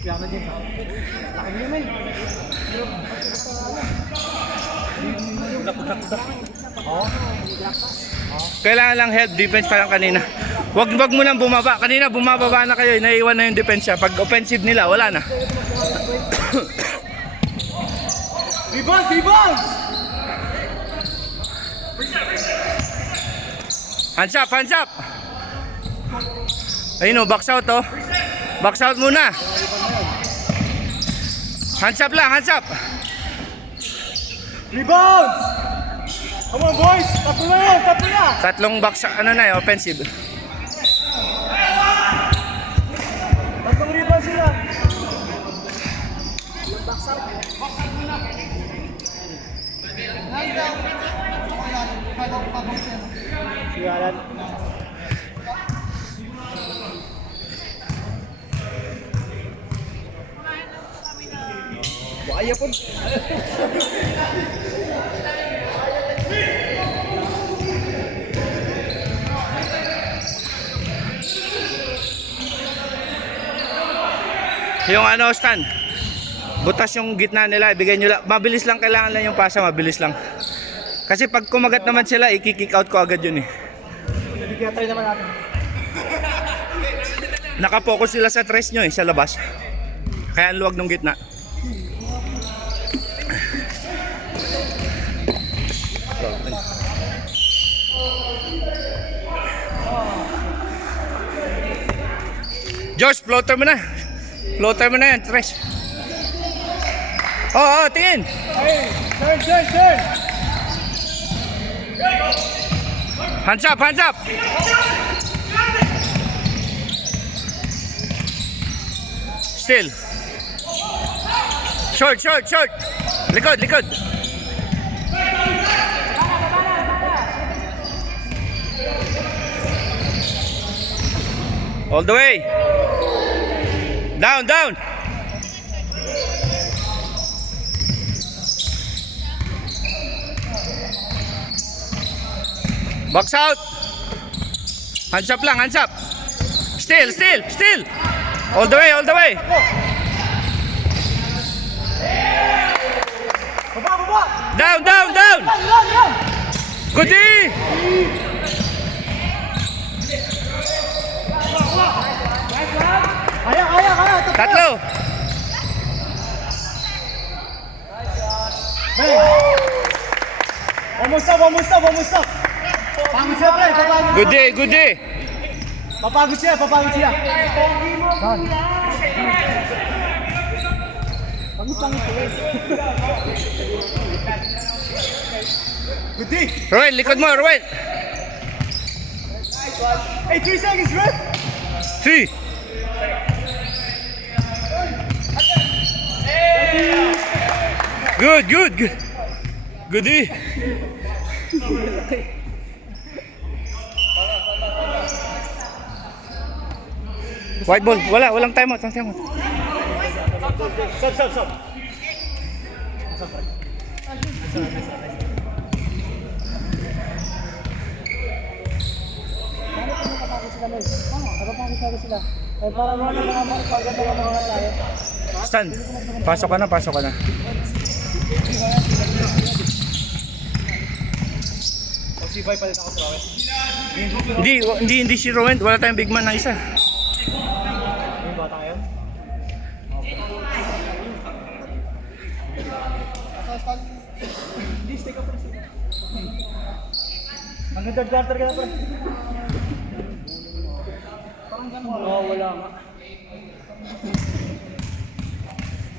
Piano din ha. Laki niya may. Kailangan lang help defense parang kanina. Wag mo nang bumaba. Kanina bumababa na kayo, naiiwan na yung defense. Pag offensive nila, wala na. Rebound! Rebound! Hands up, hands up. Ayun o, box out o. Box out muna. Hands up lang, hands up. Rebound! Come on boys! Tatlo na yun! Tatlo na! Tatlong box, ano na offensive. Tatlong rebound sila. Box out. Box out muna. Sigalan. Waya po. Yung ano, stand. Butas yung gitna nila, ibigay nyo lang. Mabilis lang, kailangan lang yung pasa, mabilis lang. Kasi pag kumagat naman sila, i-kick out ko agad yun eh. Kaya try naman natin. Nakapokus sila sa tres nyo eh, sa labas. Kaya ang luwag ng gitna. Josh, floater mo na. Floater mo na yan, tres. Oo, tingin. Hey, turn! Hands up, hands up. Still. Short. Likod. All the way. Down. Box out. Hands up lang, hands up. Still. All the way. Baba! Down. Goodie. Kaya! Tatlo. Almost stop! Pagod siya, pre! Good day. Papagod siya! Pagod siya! Good day! Ruel, likod mo, Ruel. Hey, 3 seconds, ref! 3. Good. Goodie. White ball. Walang time out. Stop! Napapagod sila. Eh, parang wala na mga pagod na mga tayo. Stan, pasok ka na. Si Boy palit ako sa Rawen. Hindi si Rowan. Wala tayong big man na isa. Yung bata ngayon? Hindi, stay ka pa. Hanggang third quarter ka na pa. Parang ganun. Oo, wala nga.